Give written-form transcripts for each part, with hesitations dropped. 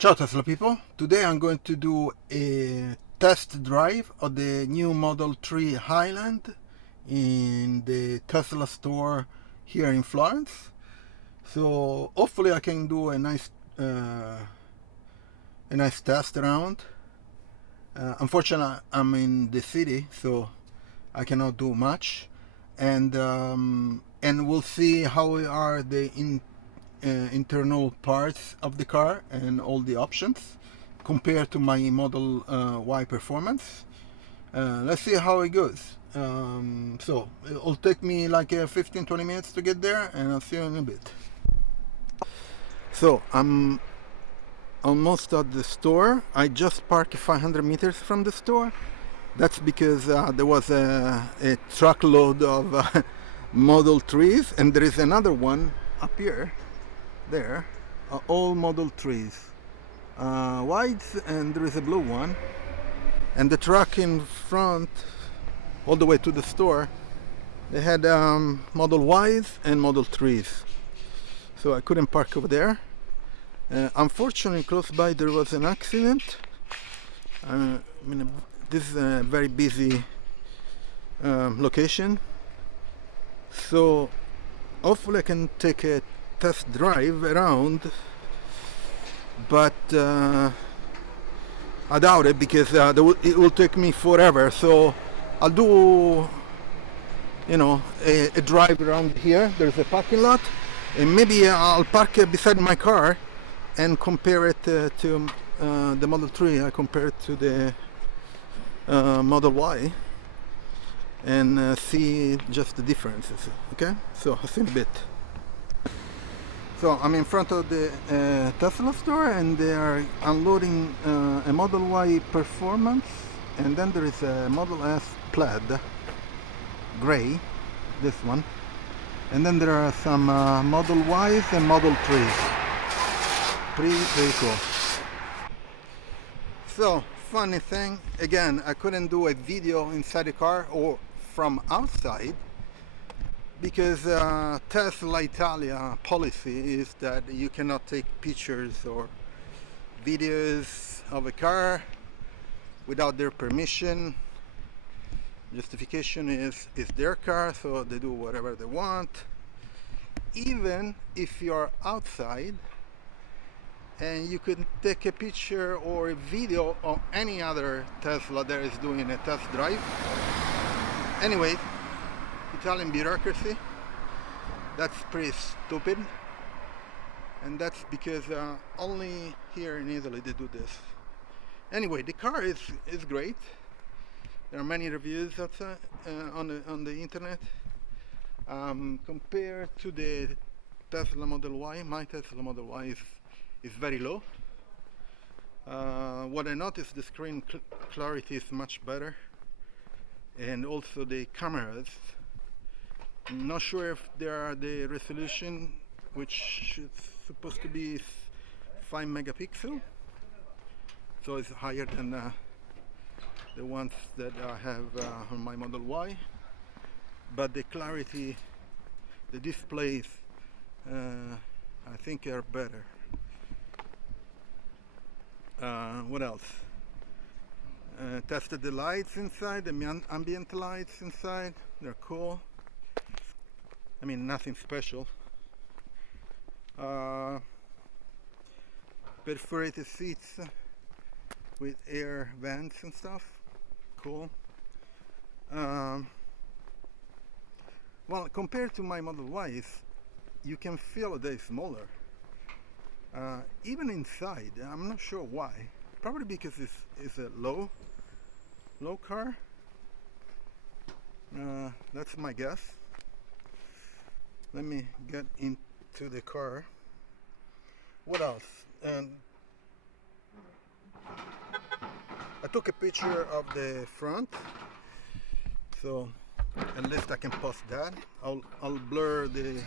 Ciao Tesla people, today I'm going to do a test drive of the new Model 3 Highland in the Tesla store here in Florence. So hopefully I can do a nice test around. Unfortunately I'm in the city, so I cannot do much, and we'll see how are the internal parts of the car and all the options compared to my Model Y performance. Let's see how it goes. So it'll take me like 15-20 minutes to get there, and I'll see you in a bit. So I'm almost at the store. I just parked 500 meters from the store. That's because there was a truckload of Model 3s, and there is another one up here. There are all Model 3s, whites, and there is a blue one, and the truck in front all the way to the store, they had Model Ys and Model 3s, so I couldn't park over there. Unfortunately, close by there was an accident. This is a very busy location, so hopefully I can take a test drive around, but I doubt it because it will take me forever. So I'll do, a drive around here. There's a parking lot, and maybe I'll park beside my car and compare it to the Model 3. I compare it to the Model Y and see just the differences. Okay, so I'll see in a bit. So I'm in front of the Tesla store, and they are unloading a Model Y Performance, and then there is a Model S Plaid Gray, this one, and then there are some Model Ys and Model 3s. Pretty cool. So funny thing, again, I couldn't do a video inside the car or from outside, because Tesla Italia policy is that you cannot take pictures or videos of a car without their permission. Justification is it's their car, so they do whatever they want. Even if you're outside and you could take a picture or a video of any other Tesla that is doing a test drive. Anyways, Italian bureaucracy, that's pretty stupid, and that's because only here in Italy they do this. Anyway, the car is great. There are many reviews outside on the internet. Compared to the Tesla Model Y, my Tesla Model Y is very low. What I noticed, the screen clarity is much better, and also the cameras. I'm not sure if there are the resolution, which is supposed to be 5 megapixel, so it's higher than the ones that I have on my Model Y, but the clarity, the displays, I think are better. What else? Tested the lights inside, the ambient lights inside, they're cool. I mean, nothing special. Perforated seats with air vents and stuff. Cool. Well, compared to my Model Ys, you can feel they're smaller. Even inside, I'm not sure why. Probably because it's a low car. That's my guess. Let me get into the car. What else? And I took a picture of the front, so at least I can post that. I'll blur the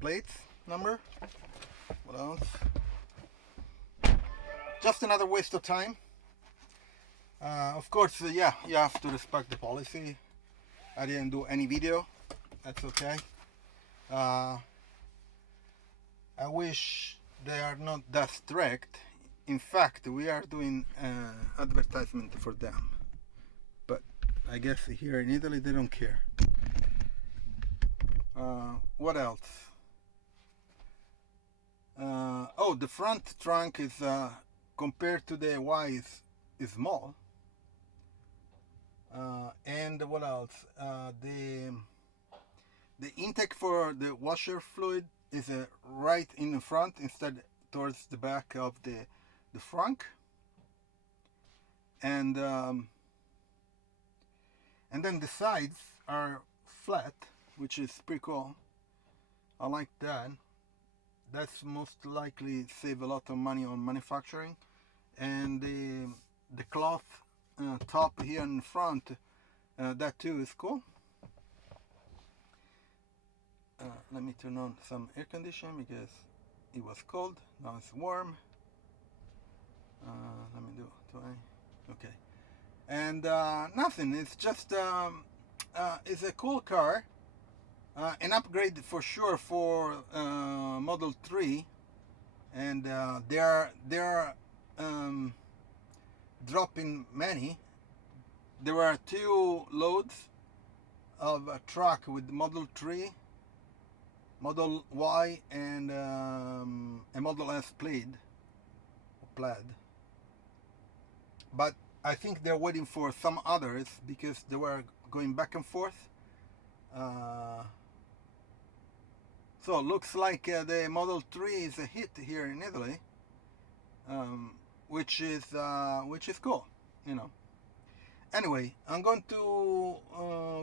plates number. What else? Just another waste of time. Of course, yeah, you have to respect the policy. I didn't do any video. That's okay. I wish they are not that strict. In fact, we are doing advertisement for them. But I guess here in Italy they don't care. What else? Oh, the front trunk is compared to the Y is small. And what else? The intake for the washer fluid is right in the front instead towards the back of the frunk. And then the sides are flat, which is pretty cool. I like that. That's most likely save a lot of money on manufacturing. And the cloth top here in front, that too is cool. Let me turn on some air conditioning because it was cold. Now it's warm. Let me do okay. And nothing. It's just it's a cool car. An upgrade for sure for Model 3, and they're dropping many. There were 2 loads of a truck with Model 3, Model Y, and a Model S plaid. But I think they're waiting for some others because they were going back and forth. So looks like the Model 3 is a hit here in Italy, which is cool, you know. Anyway, I'm going to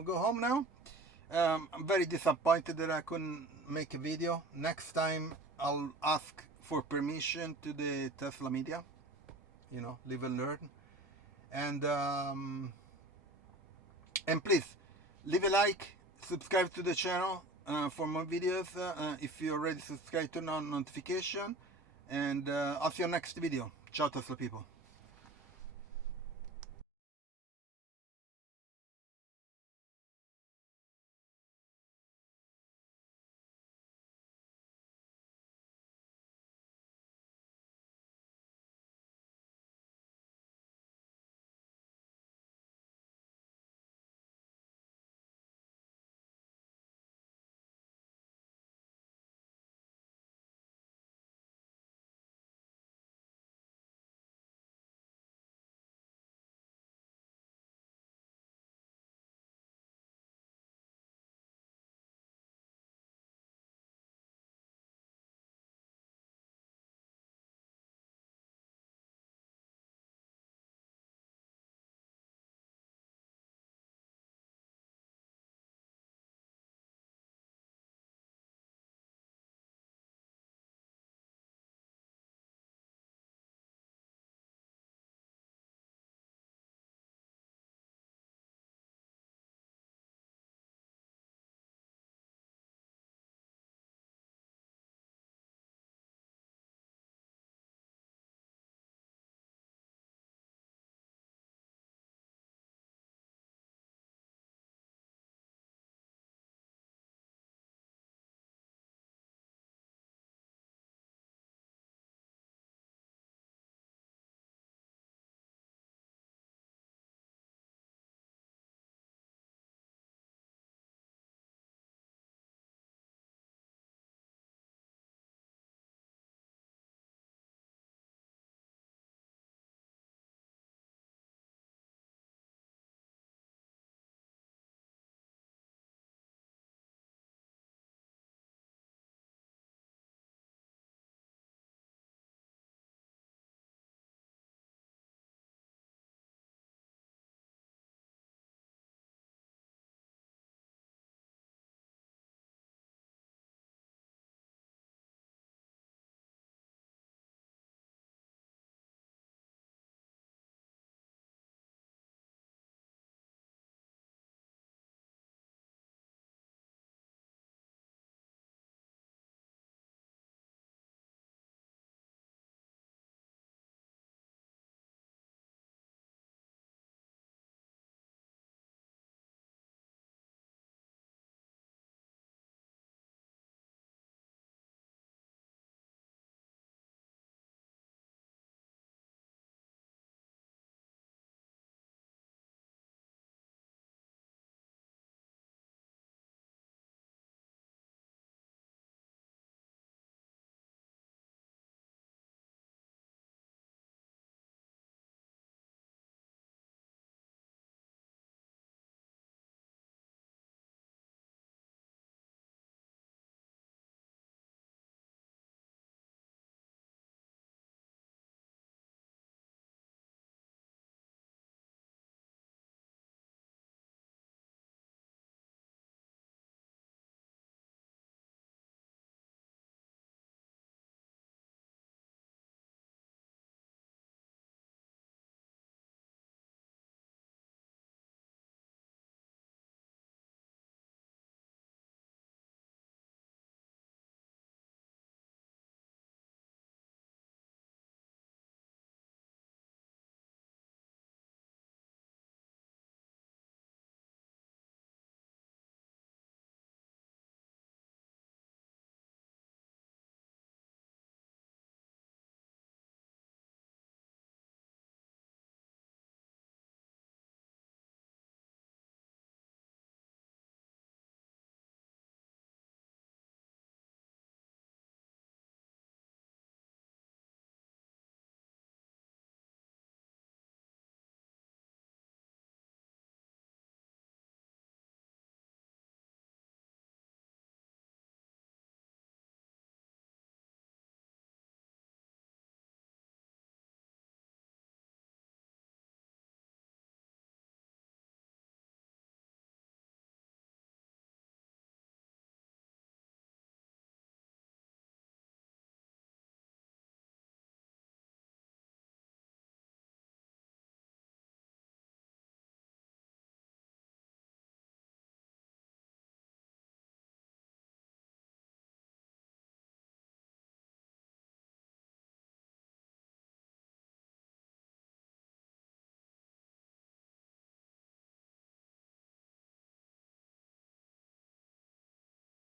go home now. I'm very disappointed that I couldn't make a video. Next time I'll ask for permission to the Tesla media, you know, live and learn. And please leave a like, subscribe to the channel for more videos. If you already subscribed, turn on notification, and I'll see you next video. Ciao Tesla people.